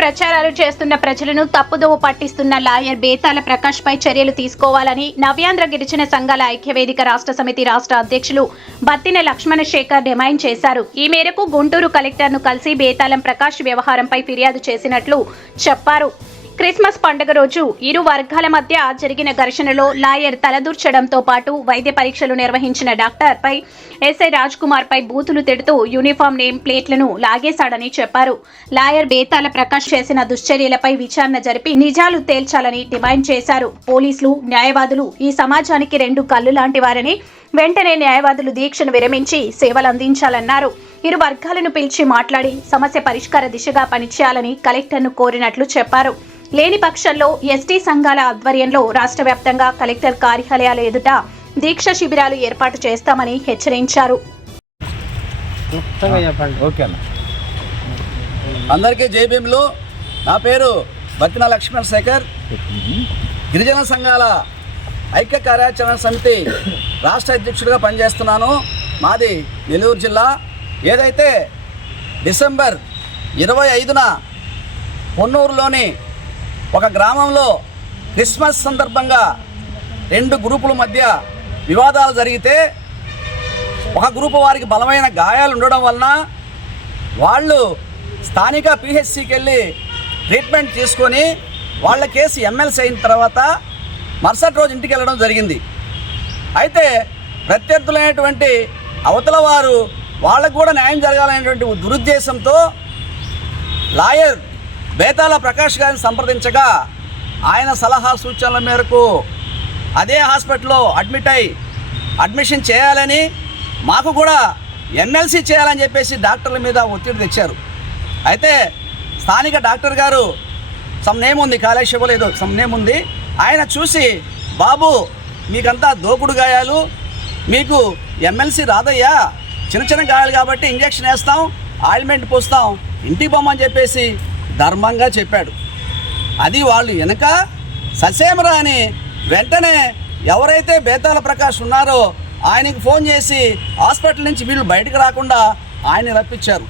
ప్రచారాలు చేస్తున్న ప్రజలను తప్పుదోవ పట్టిస్తున్న లాయర్ బేతాల ప్రకాష్ పై చర్యలు తీసుకోవాలని నవ్యాంధ్ర గిరిజన సంఘాల ఐక్యవేదిక రాష్ట్ర సమితి రాష్ట్ర అధ్యక్షులు బత్తిన లక్ష్మణ శేఖర్ డిమాండ్ చేశారు. ఈ మేరకు గుంటూరు కలెక్టర్ను కలిసి బేతాళం ప్రకాష్ వ్యవహారంపై ఫిర్యాదు చేసినట్లు చెప్పారు. క్రిస్మస్ పండుగ రోజు ఇరు వర్గాల మధ్య జరిగిన ఘర్షణలో లాయర్ తలదూర్చడంతో పాటు వైద్య పరీక్షలు నిర్వహించిన డాక్టర్పై ఎస్ఐ రాజ్ కుమార్ పై బూతులు తిడుతూ యూనిఫామ్ నేమ్ ప్లేట్లను లాగేశాడని చెప్పారు. లాయర్ బేతాల ప్రకాష్ చేసిన దుశ్చర్యలపై విచారణ జరిపి నిజాలు తేల్చాలని డిమాండ్ చేశారు. పోలీసులు న్యాయవాదులు ఈ సమాజానికి రెండు కళ్ళు లాంటి వారని వెంటనే న్యాయవాదులు దీక్షను విరమించి సేవలు అందించాలన్నారు ఇరు వర్గాలను పిలిచి మాట్లాడి సమస్య పరిష్కార దిశగా పనిచేయాలని కలెక్టర్ను కోరినట్లు చెప్పారు. లేని పక్షంలో ఎస్టీ సంఘాల ఆధ్వర్యంలో రాష్ట్ర వ్యాప్తంగా కలెక్టర్ కార్యాలయాల ఎదుట దీక్ష శిబిరాలు ఏర్పాటు చేస్తామని హెచ్చరించారు. అందరికీ జై నా పేరు బతిన లక్ష్మణ్ శేఖర్. గిరిజన సంఘాల ఐక్య కార్యాచరణ సమితి రాష్ట్ర అధ్యక్షుడిగా పనిచేస్తున్నాను. మాది నెల్లూరు జిల్లా. ఏదైతే డిసెంబర్ ఇరవై ఐదున పొన్నూరులోని ఒక గ్రామంలో క్రిస్మస్ సందర్భంగా రెండు గ్రూపుల మధ్య వివాదాలు జరిగితే ఒక గ్రూపు వారికి బలమైన గాయాలు ఉండడం వలన వాళ్ళు స్థానిక పిహెచ్సికి వెళ్ళి ట్రీట్మెంట్ తీసుకొని వాళ్ళ కేసు ఎమ్మెల్సీ అయిన తర్వాత మరుసటి రోజు ఇంటికి వెళ్ళడం జరిగింది. అయితే ప్రత్యర్థులైనటువంటి అవతల వారు వాళ్ళకు కూడా న్యాయం జరగాలనేటువంటి దురుద్దేశంతో లాయర్ బేతాల ప్రకాష్ గారిని సంప్రదించగా ఆయన సలహా సూచనల మేరకు అదే హాస్పిటల్లో అడ్మిట్ అయి అడ్మిషన్ చేయాలని మాకు కూడా ఎమ్మెల్సీ చేయాలని చెప్పేసి డాక్టర్ల మీద ఒత్తిడి తెచ్చారు. అయితే స్థానిక డాక్టర్ గారు సమ్ నేమ్ ఉంది కాళేశ్వరం లేదు సమ్ నేమ్ ఉంది. ఆయన చూసి బాబు మీకంతా దోకుడు గాయాలు మీకు ఎమ్మెల్సీ రాదయ్యా. చిన్న చిన్న గాయాలు కాబట్టి ఇంజక్షన్ వేస్తాం ఆయిల్మెంట్ పోస్తాం ఇంటికి పోమని చెప్పేసి ధర్మంగా చెప్పాడు. అది వాళ్ళు వెనక ససేమరా అని వెంటనే ఎవరైతే బేతాల ప్రకాష్ ఉన్నారో ఆయనకి ఫోన్ చేసి హాస్పిటల్ నుంచి వీళ్ళు బయటకు రాకుండా ఆయన రప్పించారు.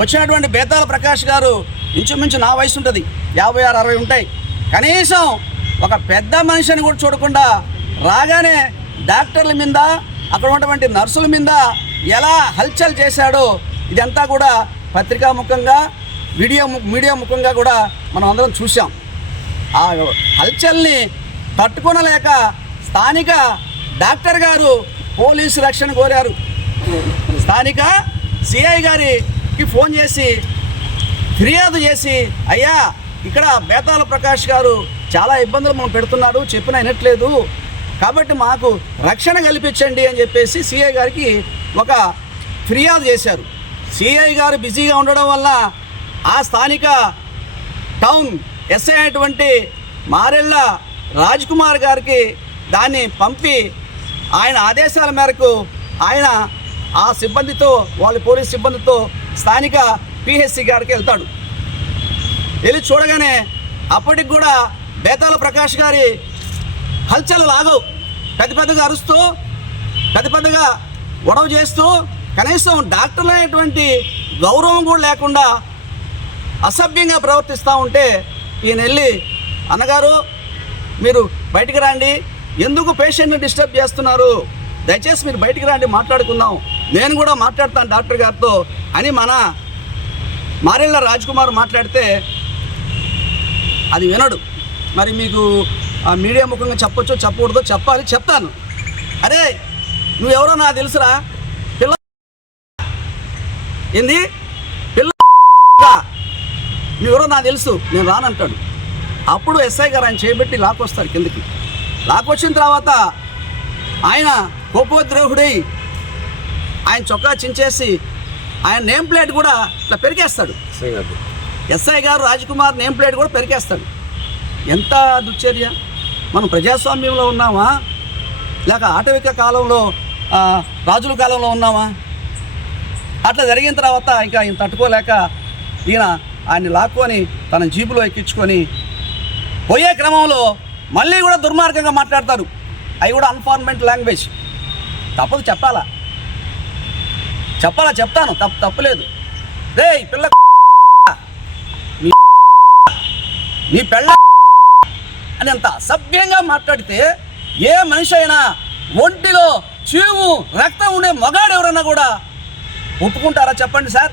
వచ్చినటువంటి బేతాల ప్రకాష్ గారు ఇంచుమించు నా వయసు ఉంటుంది యాభై ఆరు అరవై ఉంటాయి. కనీసం ఒక పెద్ద మనిషిని కూడా చూడకుండా రాగానే డాక్టర్ల మీద అక్కడ ఉన్నటువంటి నర్సుల మీద ఎలా హల్చల్ చేశాడో ఇదంతా కూడా పత్రికాముఖంగా వీడియో ము- మీడియా ముఖంగా కూడా మనం అందరం చూసాం ఆ హల్చల్ని తట్టుకొనలేక స్థానిక డాక్టర్ గారు పోలీసు రక్షణ కోరారు. స్థానిక సిఐ గారికి ఫోన్ చేసి ఫిర్యాదు చేసి అయ్యా ఇక్కడ బేతాల ప్రకాష్ గారు చాలా ఇబ్బందులు మనం పెడుతున్నాడు చెప్పిన వినట్లేదు. కాబట్టి మాకు రక్షణ కల్పించండి అని చెప్పేసి సిఐ గారికి ఒక ఫిర్యాదు చేశారు. సిఐ గారు బిజీగా ఉండడం వల్ల ఆ స్థానిక టౌన్ ఎస్ఐ అయినటువంటి మారెళ్ళ రాజ్ కుమార్ గారికి దాన్ని పంపి ఆయన ఆదేశాల మేరకు ఆయన ఆ సిబ్బందితో వాళ్ళ పోలీస్ సిబ్బందితో స్థానిక పిహెచ్సి గారికి వెళ్తాడు. వెళ్ళి చూడగానే అప్పటికి కూడా బేతాల ప్రకాష్ గారి హల్చల్ లాగవు. పెద్ద పెద్దగా అరుస్తూ పెద్ద పెద్దగా గొడవ చేస్తూ కనీసం డాక్టర్లు అనేటువంటి గౌరవం కూడా లేకుండా అసభ్యంగా ప్రవర్తిస్తూ ఉంటే ఈయన వెళ్ళి అన్నగారు మీరు బయటికి రండి. ఎందుకు పేషెంట్ని డిస్టర్బ్ చేస్తున్నారు? దయచేసి మీరు బయటికి రండి మాట్లాడుకుందాం. నేను కూడా మాట్లాడతాను డాక్టర్ గారితో అని మన మారేళ్ళ రాజ్ కుమార్ మాట్లాడితే అది వినడు. మరి మీకు ఆ మీడియా ముఖంగా చెప్పొచ్చో చెప్పకూడదో చెప్పాలి చెప్తాను. అరే నువ్వెవరో నాకు తెలుసురా? పిల్ల ఏంది? నువ్వెవరో నాకు తెలుసు నేను రానంటాడు అప్పుడు ఎస్ఐ గారు ఆయన చేయబెట్టి లాక్కొస్తారు కిందకి. లాక్కొచ్చిన తర్వాత ఆయన కోపోద్రోహుడై ఆయన చొక్కా చించేసి ఆయన నేమ్ ప్లేట్ కూడా ఇట్లా పెరిగేస్తాడు ఎస్ఐ గారు. రాజ్కుమార్ నేమ్ ప్లేట్ కూడా పెరికేస్తాడు. ఎంత దుశ్చర్య. మనం ప్రజాస్వామ్యంలో ఉన్నామా? లేక ఆటవిక కాలంలో రాజుల కాలంలో ఉన్నామా? అట్లా జరిగిన తర్వాత ఇంకా ఆయన తట్టుకోలేక ఈయన ఆయన్ని లాక్కొని తన జీపులో ఎక్కించుకొని పోయే క్రమంలో మళ్ళీ కూడా దుర్మార్గంగా మాట్లాడతారు. అవి కూడా అన్ఫార్మెంట్ లాంగ్వేజ్. తప్పదు చెప్పాలా? చెప్పాలా? చెప్తాను. తప్పు తప్పులేదు రే పిల్ల నీ పెళ్ళ అని అంత అసభ్యంగా మాట్లాడితే ఏ మనిషి అయినా ఒంటిలో చీము రక్తం ఉండే మగాడు ఎవరన్నా కూడా ఒప్పుకుంటారా? చెప్పండి సార్.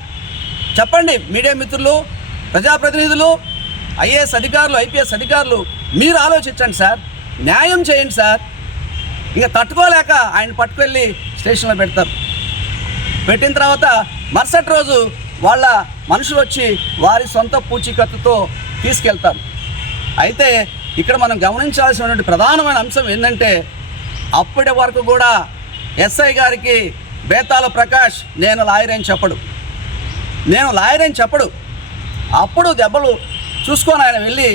చెప్పండి మీడియా మిత్రులు. ప్రజాప్రతినిధులు ఐఏఎస్ అధికారులు ఐపీఎస్ అధికారులు మీరు ఆలోచించండి సార్. న్యాయం చేయండి సార్. ఇక తట్టుకోలేక ఆయన పట్టుకెళ్ళి స్టేషన్లో పెడతారు. పెట్టిన తర్వాత మరుసటి రోజు వాళ్ళ మనుషులు వచ్చి వారి సొంత పూచీకత్తుతో తీసుకెళ్తారు. అయితే ఇక్కడ మనం గమనించాల్సినటువంటి ప్రధానమైన అంశం ఏంటంటే అప్పటి వరకు కూడా ఎస్ఐ గారికి బేతాల ప్రకాష్ నేను లాయర్ అని చెప్పడు. నేను లాయర్ అని చెప్పడు. అప్పుడు దెబ్బలు చూసుకొని ఆయన వెళ్ళి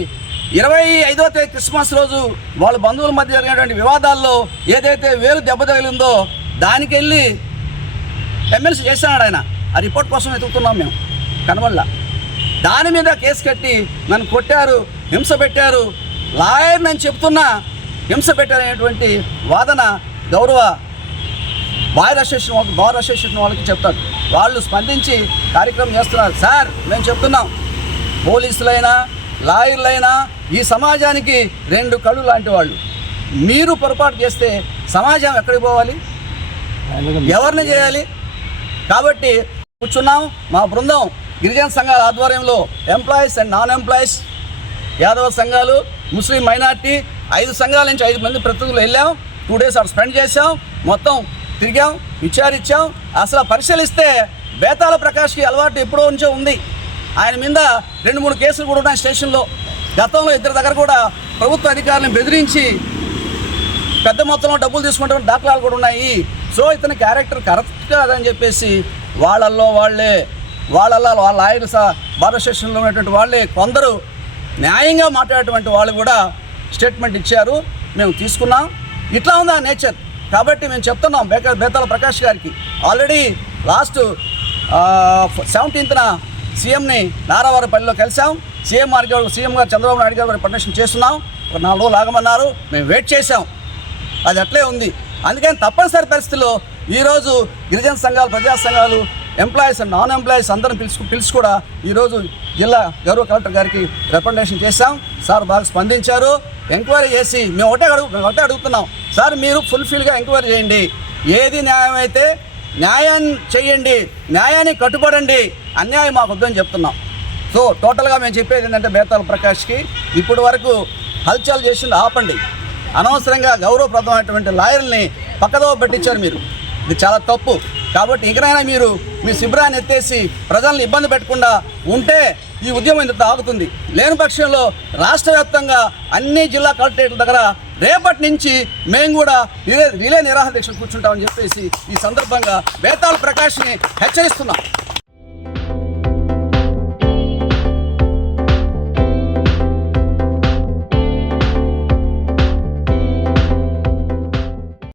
ఇరవై ఐదో తేదీ క్రిస్మస్ రోజు వాళ్ళ బంధువుల మధ్య జరిగినటువంటి వివాదాల్లో ఏదైతే వేలు దెబ్బ తగిలిందో దానికి వెళ్ళి ఎమ్మెల్సీ చేశాడు ఆయన. ఆ రిపోర్ట్ కోసం వెతుకుతున్నాం మేము. కనవల్ల దాని మీద కేసు కట్టి నన్ను కొట్టారు హింస పెట్టారు లాయర్ నేను చెప్తున్నా హింస పెట్టారనేటువంటి వాదన గౌరవ బాయర్ అసోసియేషన్ వాళ్ళకి బార్ అసోసియేషన్ వాళ్ళకి చెప్తారు. వాళ్ళు స్పందించి కార్యక్రమం చేస్తున్నారు. సార్ మేము చెప్తున్నాం. పోలీసులైనా లాయర్లైనా ఈ సమాజానికి రెండు కళ్ళు లాంటి వాళ్ళు. మీరు పొరపాటు చేస్తే సమాజం ఎక్కడికి పోవాలి? ఎవరిని చేయాలి? కాబట్టి కూర్చున్నాం. మా బృందం గిరిజన సంఘాల ఆధ్వర్యంలో employees and non employees Yadava సంఘాలు ముస్లిం మైనార్టీ ఐదు సంఘాల నుంచి ఐదు మంది ప్రతినిధులు వెళ్ళాం. టూ డేస్ అక్కడ స్పెండ్ చేసాం మొత్తం తిరిగాం విచారించాం. అసలు పరిశీలిస్తే బేతాల ప్రకాష్కి అలవాటు ఎప్పుడో నుంచో ఉంది. ఆయన మీద రెండు మూడు కేసులు కూడా ఉన్నాయి స్టేషన్లో. గతంలో ఇద్దరి దగ్గర కూడా ప్రభుత్వ అధికారులను బెదిరించి పెద్ద మొత్తంలో డబ్బులు తీసుకుంటే దాఖలాలు కూడా ఉన్నాయి. సో ఇతని క్యారెక్టర్ కరెక్ట్ కాదని చెప్పేసి వాళ్ళల్లో వాళ్ళే వాళ్ళల్లో వాళ్ళ లాయర్ సహా భారత స్టేషన్లో ఉన్నటువంటి వాళ్ళే కొందరు న్యాయంగా మాట్లాడేటువంటి వాళ్ళు కూడా స్టేట్మెంట్ ఇచ్చారు. మేము తీసుకున్నాం. ఇట్లా ఉంది ఆ నేచర్. కాబట్టి మేము చెప్తున్నాం బేక బేతాల ప్రకాష్ గారికి. ఆల్రెడీ లాస్ట్ సెవెంటీన్త్న సీఎంని నారావారపల్లిలో కలిసాం సీఎం గారు సీఎం గారు చంద్రబాబు నాయుడు గారు పర్మిషన్ చేస్తున్నాం. ఒక నాలుగు రోజులు ఆగమన్నారు. మేము వెయిట్ చేసాం అది అట్లే ఉంది. అందుకని తప్పనిసరి పరిస్థితుల్లో ఈరోజు గిరిజన సంఘాలు ప్రజా సంఘాలు ఎంప్లాయీస్ అండ్ నాన్ ఎంప్లాయీస్ అందరం పిలుచు పిలిచి కూడా ఈరోజు జిల్లా గౌరవ కలెక్టర్ గారికి రికమెండేషన్ చేశాం. సార్ బాగా స్పందించారు. ఎంక్వైరీ చేసి మేము ఒకటే అడుగు మేము ఒకటే అడుగుతున్నాం. సార్ మీరు ఫుల్ఫిల్గా ఎంక్వైరీ చేయండి. ఏది న్యాయం అయితే న్యాయం చేయండి. న్యాయానికి కట్టుబడండి. అన్యాయం మాకు వద్దని చెప్తున్నాం. సో టోటల్గా మేము చెప్పేది ఏంటంటే బేతాల ప్రకాష్కి ఇప్పటి వరకు హల్చల్ చేసింది ఆపండి. అనవసరంగా గౌరవప్రదమైనటువంటి లాయర్ని పక్కదో పెట్టించారు మీరు. ఇది చాలా తప్పు. కాబట్టి ఇంకనైనా మీరు మీ శిబిరాన్ని ఎత్తేసి ప్రజల్ని ఇబ్బంది పెట్టకుండా ఉంటే ఈ ఉద్యమం ఇంత ఆగుతుంది లేని పక్షంలో రాష్ట్ర వ్యాప్తంగా అన్ని జిల్లా కలెక్టరేట్ల దగ్గర రేపటి నుంచి మేము కూడా రిలే రిలే నిరాహార దీక్షలు కూర్చుంటామని చెప్పేసి ఈ సందర్భంగా బేతాళ ప్రకాష్ని హెచ్చరిస్తున్నాం.